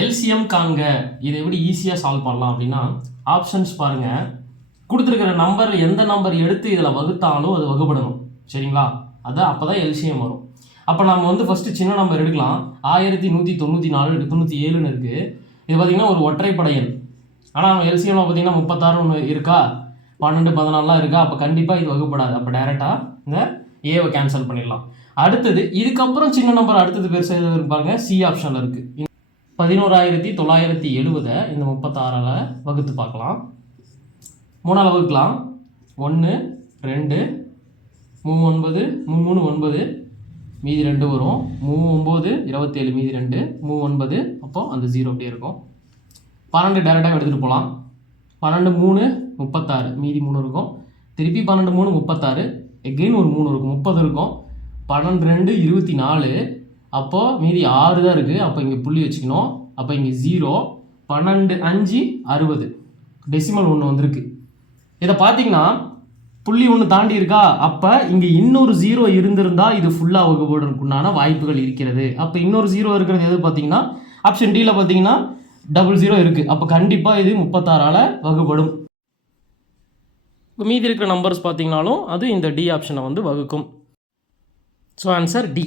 LCM காண்க. இதை எப்படி ஈஸியாக சால்வ் பண்ணலாம் அப்படின்னா, ஆப்ஷன்ஸ் பாருங்கள். கொடுத்துருக்கிற நம்பர் எந்த நம்பர் எடுத்து இதில் வகுத்தாலும் அது வகுப்படணும். சரிங்களா? அதான் அப்போ தான் எல்சிஎம் வரும். அப்போ நம்ம வந்து ஃபஸ்ட்டு சின்ன நம்பர் எடுக்கலாம். 1194 97ன்னு இருக்குது. இது பார்த்திங்கன்னா ஒரு ஒற்றைப்படை எண். ஆனால் எல்சிஎம்மில் பார்த்திங்கன்னா 36 இருக்கா, 12 14 இருக்கா. அப்போ கண்டிப்பாக இது வகுப்படாது. அப்போ டைரெக்டாக இந்த ஏவை கேன்சல் பண்ணிடலாம். அடுத்தது இதுக்கப்புறம் சின்ன நம்பர் அடுத்தது பெருசாக இருப்பாங்க. சி ஆப்ஷனில் இருக்குது. 11,970 இந்த 36ஆல் வகுத்து பார்க்கலாம். 3ஆல் வகுக்கலாம். 1 2 3 9 மீதி 2 வரும். 3 9 27 மீதி 2 3 9. அப்போ அந்த 0 அப்படியே இருக்கும். 12 டேரெக்டாக எடுத்துகிட்டு போகலாம். 12 3 36 மீதி 3 இருக்கும். திருப்பி 12 3 36 எகெயின் ஒரு 3 இருக்கும், 30 இருக்கும். 12 2 24. அப்போது மீதி 6 தான் இருக்குது. அப்போ இங்கே புள்ளி வச்சுக்கணும். அப்போ இங்கே 0. 12 5 60 டெசிமல் 1 வந்திருக்கு. இதை பார்த்தீங்கன்னா புள்ளி 1 தாண்டி இருக்கா. அப்போ இங்கே இன்னொரு 0 இருந்திருந்தால் இது ஃபுல்லாக வகுப்படுறதுக்குண்டான வாய்ப்புகள் இருக்கிறது. அப்போ இன்னொரு 0 இருக்கிறது எது பார்த்தீங்கன்னா ஆப்ஷன் டியில் பார்த்தீங்கன்னா 00 இருக்குது. அப்போ கண்டிப்பாக இது 36ஆல் வகுப்படும். இப்போ மீதி இருக்கிற நம்பர்ஸ் பார்த்தீங்கனாலும் அது இந்த டி ஆப்ஷனை வந்து வகுக்கும். So answer D.